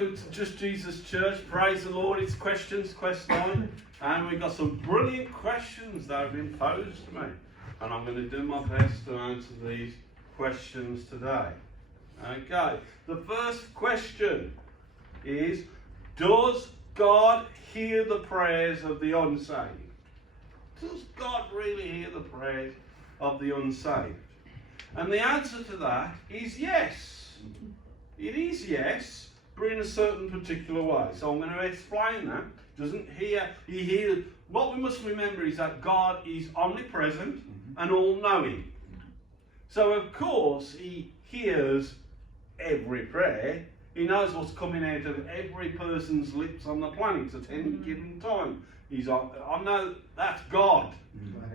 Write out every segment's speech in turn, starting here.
welcome to Just Jesus Church. Praise the Lord. It's questions, quest line. And we've got some brilliant questions that have been posed to me. And I'm going to do my best to answer these questions today. Okay. The first question is, does God hear the prayers of the unsaved? Does God really hear the prayers of the unsaved? And the answer to that is yes. It is yes, but in a certain particular way. So I'm going to explain that. Doesn't hear, he hears. What we must remember is that God is omnipresent and all-knowing. So of course he hears every prayer. He knows what's coming out of every person's lips on the planet at any given time. I know that's God,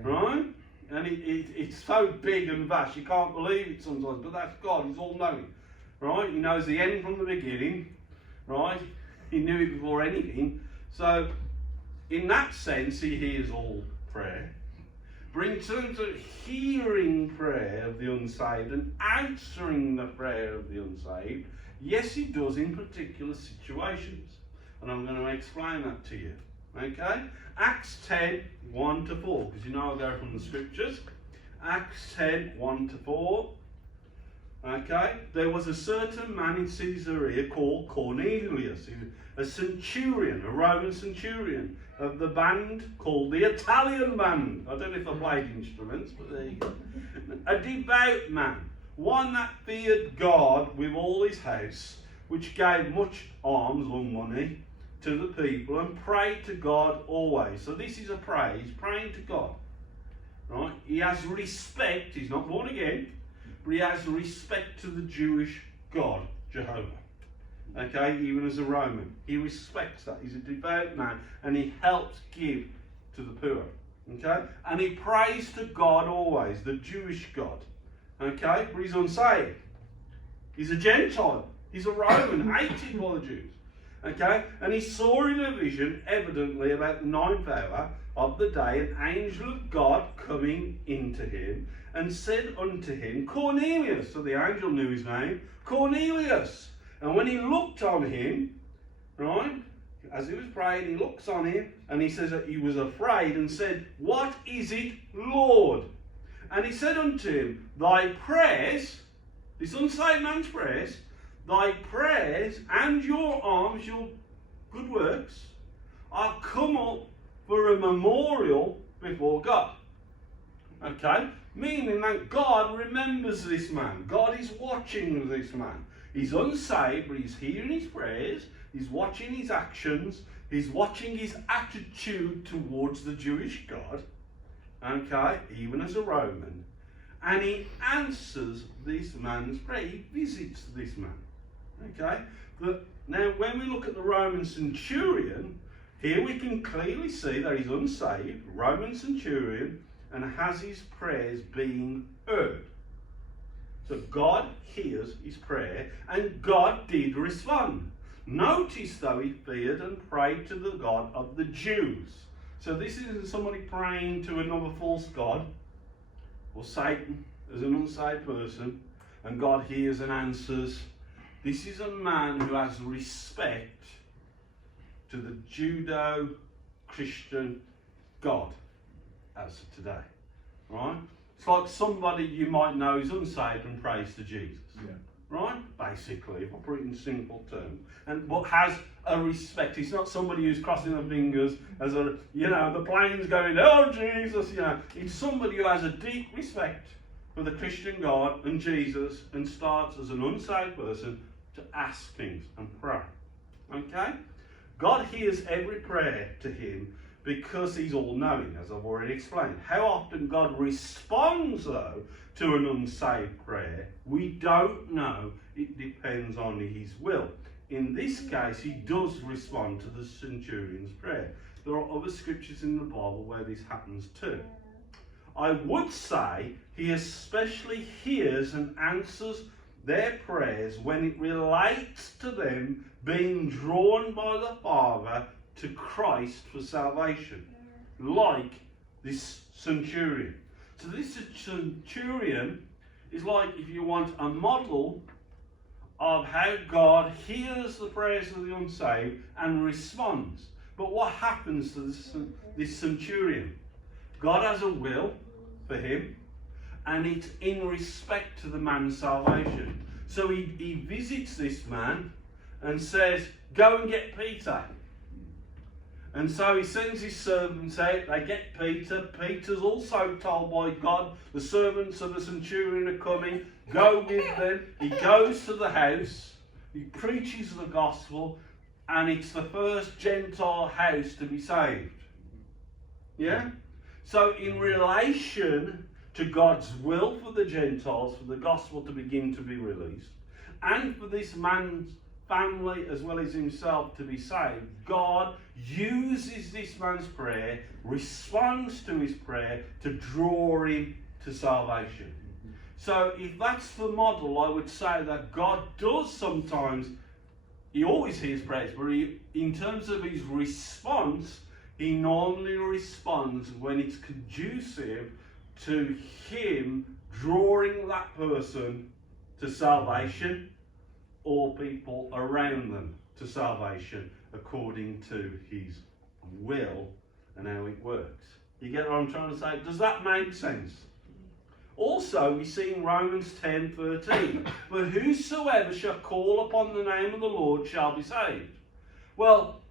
right? And it's so big and vast, you can't believe it sometimes, but that's God. He's all-knowing, right? He knows the end from the beginning, right? He knew it before anything. So in that sense, he hears all prayer. But in terms of hearing prayer of the unsaved and answering the prayer of the unsaved, yes, he does in particular situations. And I'm going to explain that to you. Okay? Acts 10, 1 to 4. Because you know I'll go from the scriptures. Acts 10, 1 to 4. Okay? There was a certain man in Caesarea called Cornelius, a centurion, a Roman centurion, of the band called the Italian band. I don't know if I played instruments, but there you go. A devout man, one that feared God with all his house, which gave much alms or money to the people and prayed to God always. So this is a prayer. He's praying to God. Right? He has respect. He's not born again, but he has respect to the Jewish God, Jehovah. Okay, even as a Roman, he respects that. He's a devout man, and he helps give to the poor. Okay, and he prays to God always, the Jewish God. Okay, but he's unsaved. He's a Gentile. He's a Roman, hated by the Jews. Okay, and he saw in a vision, evidently about the 9th hour of the day, an angel of God coming into him, and said unto him, Cornelius. So the angel knew his name, Cornelius. And when he looked on him, right, as he was praying, he looks on him, and he says that he was afraid and said, What is it, Lord? And he said unto him, Thy prayers, this unsaved man's prayers, thy prayers and your alms, your good works, are come up for a memorial before God. Okay? Meaning that God remembers this man. God is watching this man. He's unsaved, but he's hearing his prayers. He's watching his actions. He's watching his attitude towards the Jewish God. Okay? Even as a Roman. And he answers this man's prayer. He visits this man. Okay? But now, when we look at the Roman centurion, here we can clearly see that he's unsaved, Roman centurion, and has his prayers being heard. So God hears his prayer, and God did respond. Notice, though, he feared and prayed to the God of the Jews. So this isn't somebody praying to another false god, or Satan as an unsaved person, and God hears and answers. This is a man who has respect to the Judeo-Christian God as of today. Right? It's like somebody you might know is unsaved and prays to Jesus. Yeah. Right? Basically, if I put it in simple terms. But has a respect. He's not somebody who's crossing their fingers as the plane's going, oh Jesus, It's somebody who has a deep respect for the Christian God and Jesus, and starts as an unsaved person to ask things and pray. Okay? God hears every prayer to him because he's all-knowing, as I've already explained. How often God responds, though, to an unsaved prayer, we don't know. It depends on his will. In this case, he does respond to the centurion's prayer. There are other scriptures in the Bible where this happens too. I would say he especially hears and answers their prayers when it relates to them being drawn by the Father to Christ for salvation, like this centurion. So this centurion is like, if you want, a model of how God hears the prayers of the unsaved and responds. But what happens to this centurion? God has a will for him, and it's in respect to the man's salvation. So he visits this man and says, go and get Peter. And so he sends his servants out, they get Peter. Peter's also told by God, the servants of the centurion are coming, go with them. He goes to the house, he preaches the gospel, and it's the first Gentile house to be saved. Yeah? So in relation to God's will for the Gentiles, for the gospel to begin to be released, and for this man's family as well as himself to be saved, God uses this man's prayer, responds to his prayer to draw him to salvation. So if that's the model, I would say that God does sometimes, he always hears prayers, but in terms of his response, he normally responds when it's conducive to him drawing that person to salvation, or people around them to salvation, according to his will and how it works. You get what I'm trying to say? Does that make sense? Also, we see in Romans 10:13, but whosoever shall call upon the name of the Lord shall be saved. Well,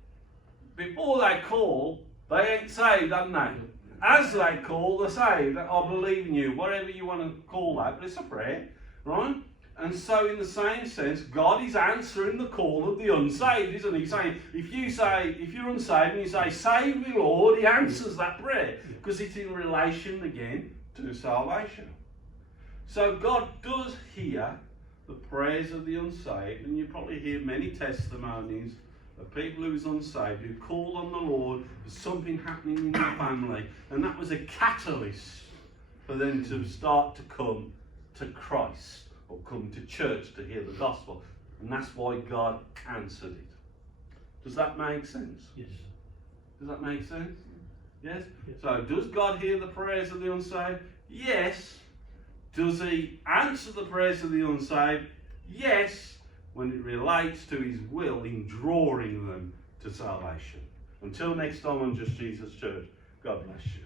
before they call, they ain't saved, aren't they? As they call, they're saved. I believe in you, whatever you want to call that, but it's a prayer, right? And so in the same sense, God is answering the call of the unsaved, isn't he? He's saying, if you're unsaved and you say, save me Lord, he answers that prayer, because it's in relation again to salvation. So God does hear the prayers of the unsaved, and you probably hear many testimonies of people who was unsaved, who called on the Lord for something happening in their family, and that was a catalyst for them to start to come to Christ, or come to church to hear the gospel. And that's why God answered it. Does that make sense? Yes. Does that make sense? Yes? Yes. So does God hear the prayers of the unsaved? Yes. Does he answer the prayers of the unsaved? Yes, when it relates to his will in drawing them to salvation. Until next time on Just Jesus Church, God bless you.